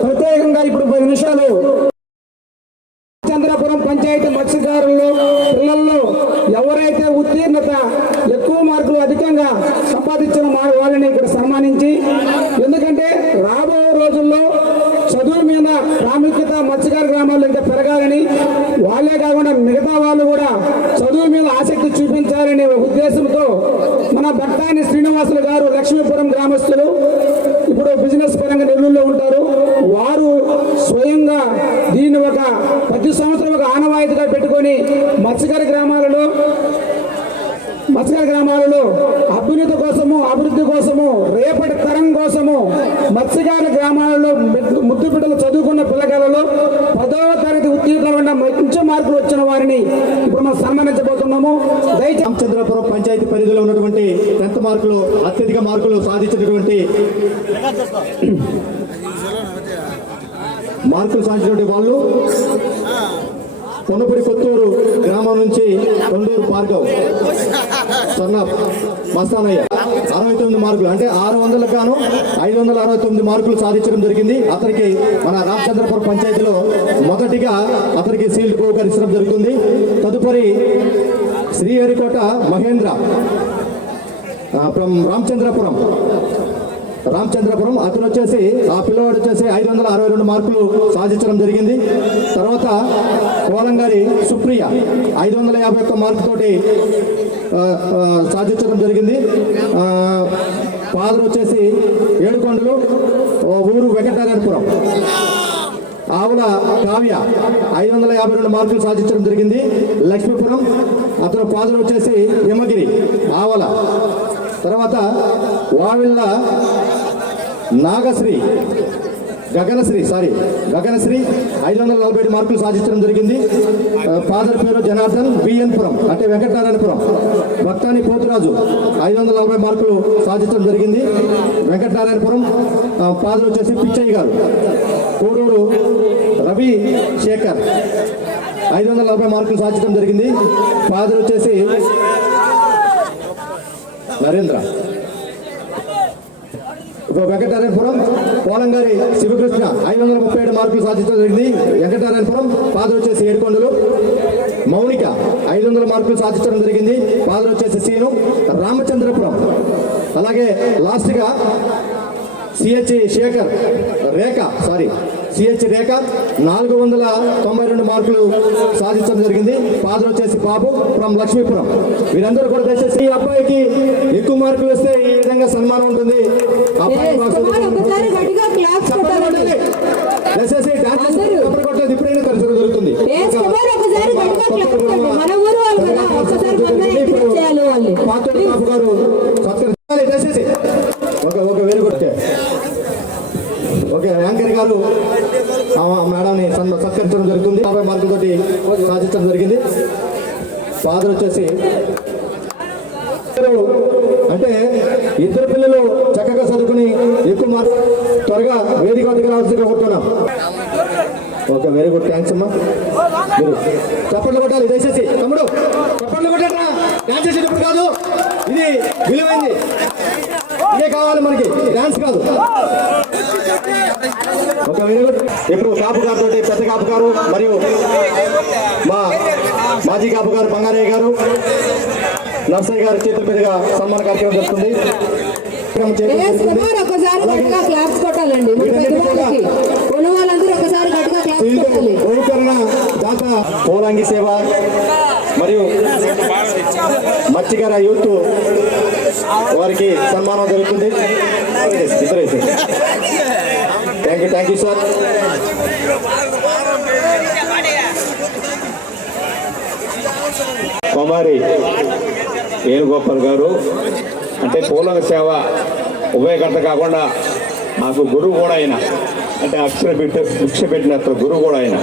ప్రత్యేకంగా ఇప్పుడు పది నిమిషాలు చంద్రపురం పంచాయతీ మత్స్యకారుల్లో పిల్లల్లో ఎవరైతే ఉత్తీర్ణత ఎక్కువ మార్కులు అధికంగా సంపాదించిన వాళ్ళని ఇక్కడ సన్మానించి ఎందుకంటే రాబోయే రోజుల్లో చదువు మీద ప్రాముఖ్యత మత్స్యకార గ్రామాల్లో ఇంకా పెరగాలని వాళ్ళే కాకుండా మిగతా వాళ్ళు కూడా చదువు మీద ఆసక్తి చూపించాలనే ఉద్దేశంతో మన భక్తాని శ్రీనివాసులు గారు లక్ష్మీపురం గ్రామస్తులు ప్రతి సంవత్సరం ఒక ఆనవాయితీగా పెట్టుకొని మత్స్యకార గ్రామాలలో మత్స్యకార గ్రామాలలో అభ్యున్నతి కోసము అభివృద్ధి కోసము రేపటి తరం కోసము మత్స్యకార గ్రామాలలో ముద్దు బిడ్డలు చదువుకున్న పిల్లగాలలో పదవ తరగతి ఉత్తీర్ణమైన మంచి మార్కులు వచ్చిన వారిని ఇప్పుడు మనం సన్మానించబోతున్నాము. దయచేసి రామచంద్రపురం పంచాయతీ పరిధిలో ఉన్నటువంటి టెన్త్ మార్కులు అత్యధిక మార్కులు సాధించినటువంటి మార్కులు సాధించినటువంటి వాళ్ళు పొన్నపూడి కొత్తూరు గ్రామం నుంచి కొండూరు భార్గవ్ సన్న మస్తానయ్య. అరవై తొమ్మిది మార్కులు. అంటే ఆరు వందలకు గాను ఐదు వందల అరవై తొమ్మిది మార్కులు సాధించడం జరిగింది. అతనికి మన రామచంద్రపురం పంచాయతీలో మొదటిగా అతనికి సీల్డ్ బహుకరించడం జరుగుతుంది. తదుపరి శ్రీహరికోట మహేంద్ర ఫ్రమ్ రామచంద్రపురం. రామచంద్రపురం అతను వచ్చేసి ఆ పిల్లవాడు వచ్చేసి ఐదు వందల అరవై రెండు మార్కులు సాధించడం జరిగింది. తర్వాత కోలంగారి సుప్రియ ఐదు వందల యాభై ఒక్క మార్కుతోటి సాధించడం జరిగింది. ఫాదర్ వచ్చేసి ఏడుకొండలు ఓ ఊరు వెంకటనారాయణపురం ఆవుల కావ్య ఐదు వందల యాభై రెండు మార్కులు సాధించడం జరిగింది. లక్ష్మీపురం అతను ఫాదర్ వచ్చేసి హిమగిరి ఆవల. తర్వాత వావిళ్ళ నాగశ్రీ గగనశ్రీ సారీ గగనశ్రీ ఐదు వందల నలభై ఏడు మార్కులు సాధించడం జరిగింది. ఫాదర్ పేరు జనార్దన్ విఎన్పురం అంటే వెంకటనారాయణపురం. భక్తాని పోతురాజు ఐదు వందల నలభై మార్కులు సాధించడం జరిగింది. వెంకటనారాయణపురం ఫాదర్ వచ్చేసి పిచ్చయ్య గారు. కోడూరు రవి శేఖర్ ఐదు వందల నలభై మార్కులు సాధించడం జరిగింది. ఫాదర్ వచ్చేసి నరేంద్ర. వెంకటనారాయణపురం పోలంగారి శివకృష్ణ ఐదు వందల ముప్పై ఏడు మార్కులు సాధించడం జరిగింది. వెంకటనారాయణపురం ఫాదర్ వచ్చేసి ఏడుకొండలు. మౌనిక ఐదు వందల మార్కులు సాధించడం జరిగింది. ఫాదర్ వచ్చేసి సీను. రామచంద్రపురం అలాగే లాస్ట్గా C H Sekhar Rekha sorry C H Rekha నాలుగు వందల తొంభై రెండు మార్కులు సాధించడం జరిగింది. ఫాదర్ వచ్చేసి బాబు ఫ్రమ్ లక్ష్మీపురం. వీరందరూ కూడా దయచేసి ఈ అబ్బాయికి ఎక్కువ మార్కులు వస్తే ఈ విధంగా సన్మానం ఉంటుంది. దయచేసి ఇప్పుడైనా ఖర్చు జరుగుతుంది. పాత్ర గారు దయచేసి. Okay okay very good okay anchor గారు మేడంని సత్కరించడం జరుగుతుంది. యాభై మార్కులతోటి సాధించడం జరిగింది. ఫాదర్ వచ్చేసి అంటే ఇద్దరు పిల్లలు చక్కగా చదువుకుని ఎక్కువ మార్క్ త్వరగా వేదిక వద్దకు రావాల్సిందిగా కోరుతున్నాం. ఓకే వెరీ గుడ్ థ్యాంక్స్ అమ్మా. మీరు చప్పట్లు కొట్టాలి దయచేసి. తమ్ముడు చప్పట్లు కొట్టరా డాన్స్ చేసేటప్పుడు కాదు. ఇది విలువైంది. ఇదే కావాలి మనకి. డాన్స్ కాదు. ఇప్పుడు కాపు గారితో పెద్ద కాపు గారు మరియు మా మాజీ కాపు గారు బంగారయ్య గారు నర్సయ్య గారి చేతుల మీదుగా సన్మాన కార్యక్రమం జరుగుతుంది. ఒకసారి గట్టిగా క్లాప్స్ కొట్టాలండి. వాళ్ళందరూ ఒకసారి గట్టిగా క్లాప్స్ కొట్టాలి. దాత పోలాంగి సేవ మరియు మత్స్యకార యూత్ వారికి సన్మానం జరుగుతుంది. Thank you thank you sir Kumari Venugopal గారు అంటే పూలంగ సేవ ఉభయకర్త కాకుండా మాకు గురువు కూడా ఆయన. అంటే అక్షర పెట్టి భిక్ష పెట్టిన గురువు కూడా ఆయన.